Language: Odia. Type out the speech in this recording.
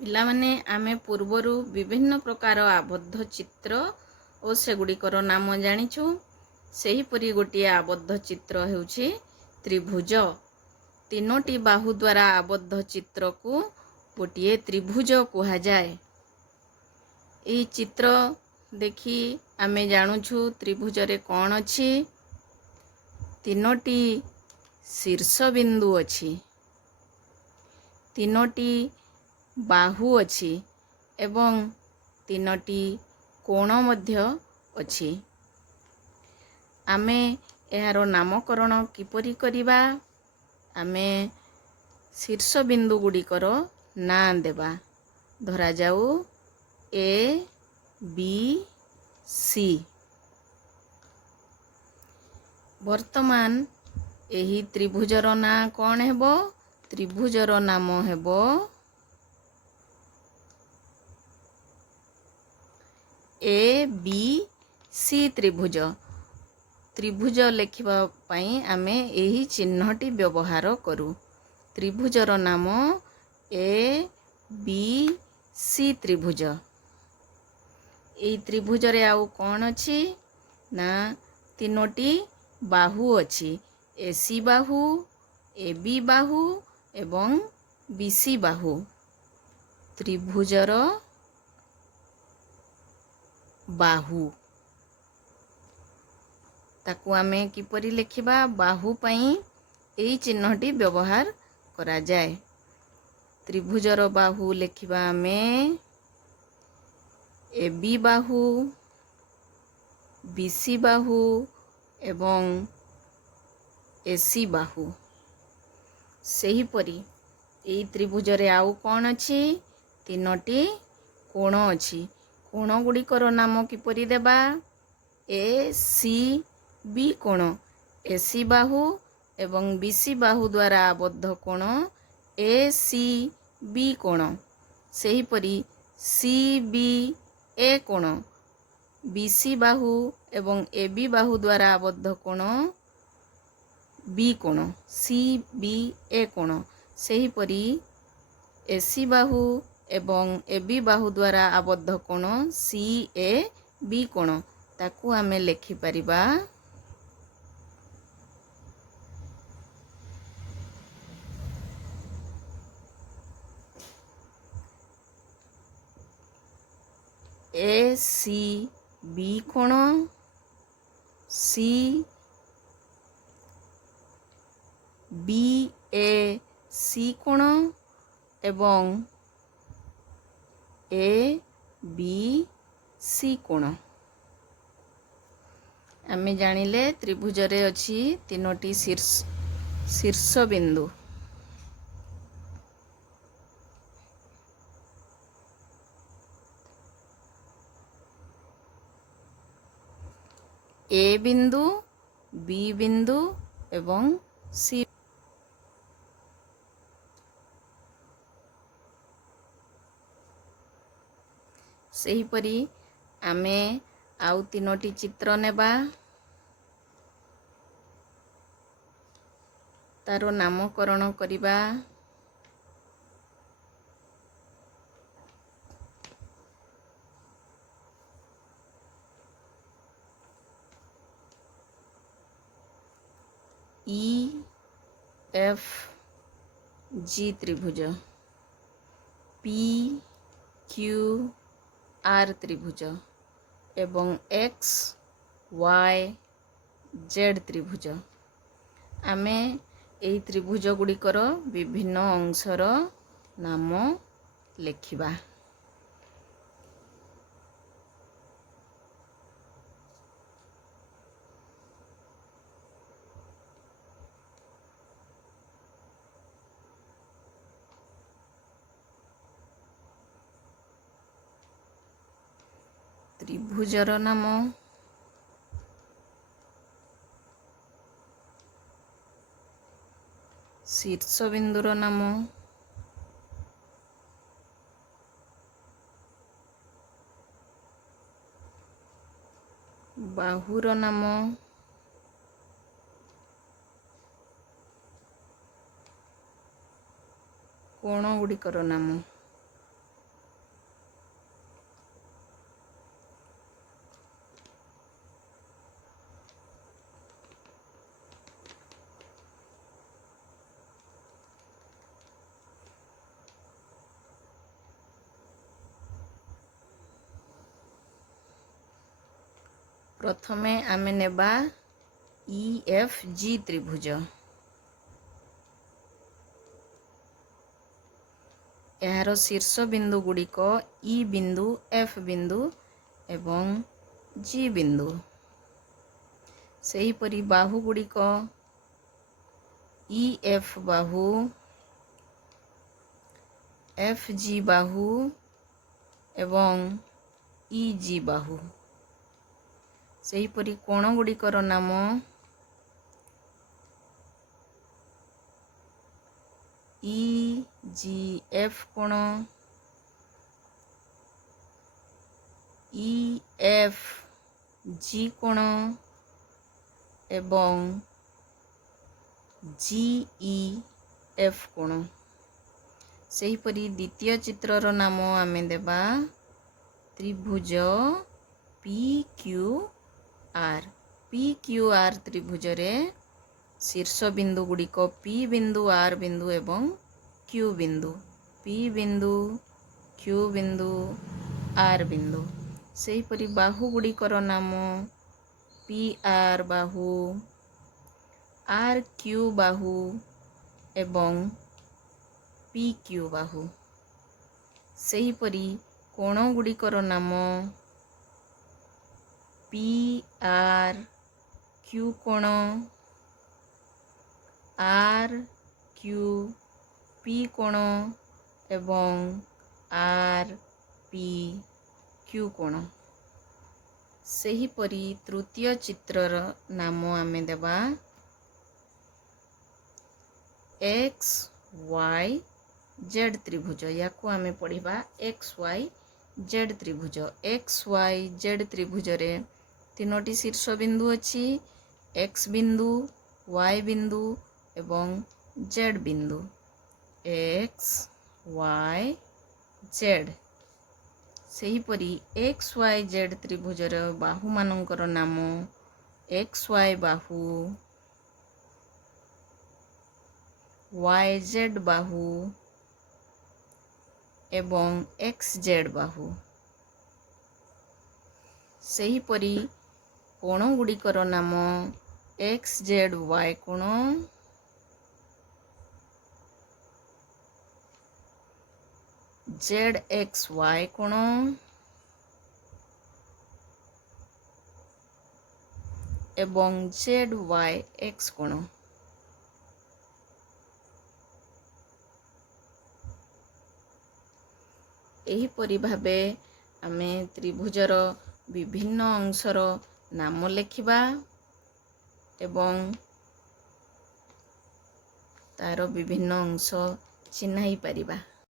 ପିଲାମାନେ ଆମେ ପୂର୍ବରୁ ବିଭିନ୍ନ ପ୍ରକାର ଆବଦ୍ଧ ଚିତ୍ର ଓ ସେଗୁଡ଼ିକର ନାମ ଜାଣିଛୁ। ସେହିପରି ଗୋଟିଏ ଆବଦ୍ଧ ଚିତ୍ର ହେଉଛି ତ୍ରିଭୁଜ। ତିନୋଟି ବାହୁ ଦ୍ୱାରା ଆବଦ୍ଧ ଚିତ୍ରକୁ ଗୋଟିଏ ତ୍ରିଭୁଜ କୁହାଯାଏ। ଏହି ଚିତ୍ର ଦେଖି ଆମେ ଜାଣୁଛୁ ତ୍ରିଭୁଜରେ କ'ଣ ଅଛି। ତିନୋଟି ଶୀର୍ଷବିନ୍ଦୁ ଅଛି, ତିନୋଟି ବାହୁ ଅଛି ଏବଂ ତିନୋଟି କୋଣ ମଧ୍ୟ ଅଛି। ଆମେ ଏହାର ନାମକରଣ କିପରି କରିବା? ଆମେ ଶୀର୍ଷବିନ୍ଦୁ ଗୁଡ଼ିକର ନାଁ ଦେବା। ଧରାଯାଉ A, B, C। ବର୍ତ୍ତମାନ ଏହି ତ୍ରିଭୁଜର ନାଁ କ'ଣ ହେବ? ତ୍ରିଭୁଜର ନାମ ହେବ ABC ତ୍ରିଭୁଜ। ତ୍ରିଭୁଜ ଲେଖିବା ପାଇଁ ଆମେ ଏହି ଚିହ୍ନଟି ବ୍ୟବହାର କରୁ। ତ୍ରିଭୁଜର ନାମ ABC ତ୍ରିଭୁଜ। ଏହି ତ୍ରିଭୁଜରେ ଆଉ କ'ଣ ଅଛି? ନା ତିନୋଟି ବାହୁ ଅଛି। AC ବାହୁ, AB ବାହୁ ଏବଂ BC ବାହୁ। ତ୍ରିଭୁଜର ବାହୁ ତାକୁ ଆମେ କିପରି ଲେଖିବା? ବାହୁ ପାଇଁ ଏହି ଚିହ୍ନଟି ବ୍ୟବହାର କରାଯାଏ। ତ୍ରିଭୁଜର ବାହୁ ଲେଖିବା ଆମେ AB ବାହୁ, BC ବାହୁ ଏବଂ AC ବାହୁ। ସେହିପରି ଏହି ତ୍ରିଭୁଜରେ ଆଉ କ'ଣ ଅଛି? ତିନୋଟି କୋଣ ଅଛି। କୋଣ ଗୁଡ଼ିକର ନାମ କିପରି ଦେବା? ACB କୋଣ। AC ବାହୁ ଏବଂ BC ବାହୁ ଦ୍ୱାରା ଆବଦ୍ଧ କୋଣ ACB କୋଣ। ସେହିପରି CBA କୋଣ। BC ବାହୁ ଏବଂ AB ବାହୁ ଦ୍ୱାରା ଆବଦ୍ଧ କୋଣ B କୋଣ, CBA କୋଣ। ସେହିପରି AC ବାହୁ ଏବଂ AB ବାହୁ ଦ୍ୱାରା ଆବଦ୍ଧ କୋଣ CAB କୋଣ। ତାକୁ ଆମେ ଲେଖିପାରିବା ACB କୋଣ, CBAC କୋଣ ଏବଂ ABC କୋଣ। ଆମେ ଜାଣିଲେ ତ୍ରିଭୁଜରେ ଅଛି ତିନୋଟି ଶୀର୍ଷବିନ୍ଦୁ। A ବିନ୍ଦୁ, B ବିନ୍ଦୁ ଏବଂ C। ସେହିପରି ଆମେ ଆଉ ତିନୋଟି ଚିତ୍ର ନେବା। ତାର ନାମକରଣ କରିବା। EFG ତ୍ରିଭୁଜ, PQR ତ୍ରିଭୁଜ ଏବଂ XYZ ତ୍ରିଭୁଜ। ଆମେ ଏହି ତ୍ରିଭୁଜ ଗୁଡ଼ିକର ବିଭିନ୍ନ ଅଂଶର ନାମ ଲେଖିବା। ତ୍ରିଭୁଜର ନାମ, ଶୀର୍ଷବିନ୍ଦୁର ନାମ, ବାହୁର ନାମ, କୋଣ ଗୁଡ଼ିକର ନାମ। प्रथमे आमे नेबा EFG त्रिभुज। यार शीर्ष बिंदु गुड़िक E बिंदु, F बिंदु एवं G बिंदु। सही परी बाहु गुड़िक EF बाहु, FG बाहु एवं EG बाहु। सही परी कोण गुड़िकर नाम EGF कोण, EFG कोण एवं GEF कोण। सही परी द्वितीय चित्रर नाम आमे देबा त्रिभुज PQR। PQR त्रिभुज रे शीर्ष बिंदु गुड़िक P बिंदु, R बिंदु एवं Q बिंदु। P बिंदु, Q बिंदु, R बिंदु। सही परी बाहु गुड़िकर नाम PR बाहु, RQ बाहु एवं PQ बाहु। सही परी कोण गुड़िकर नाम PRQ कोण, RQP कोण एवं RPQ कोण। सही परी तृतीय चित्रर नाम आमे देबा XYZ त्रिभुज। याकू आमे पढ़िबा XYZ त्रिभुज। XYZ त्रिभुज रे तीनोटी शीर्ष बिंदु अछि, X बिंदु, Y बिंदु एवं Z बिंदु। XYZ। सही परी XYZ त्रिभुजर बाहु मानकर नाम XY बाहु, YZ बाहु एवं XZ बाहु। सही परी कोण गुड़िकर नाम XZY कोण, ZXY कोण एवं ZYX कोण। एहीपरि भावे आमे त्रिभुजर विभिन्न अंशर नाम लेखिबा एवं तार विभिन्न अंश चिन्हाई परिबा।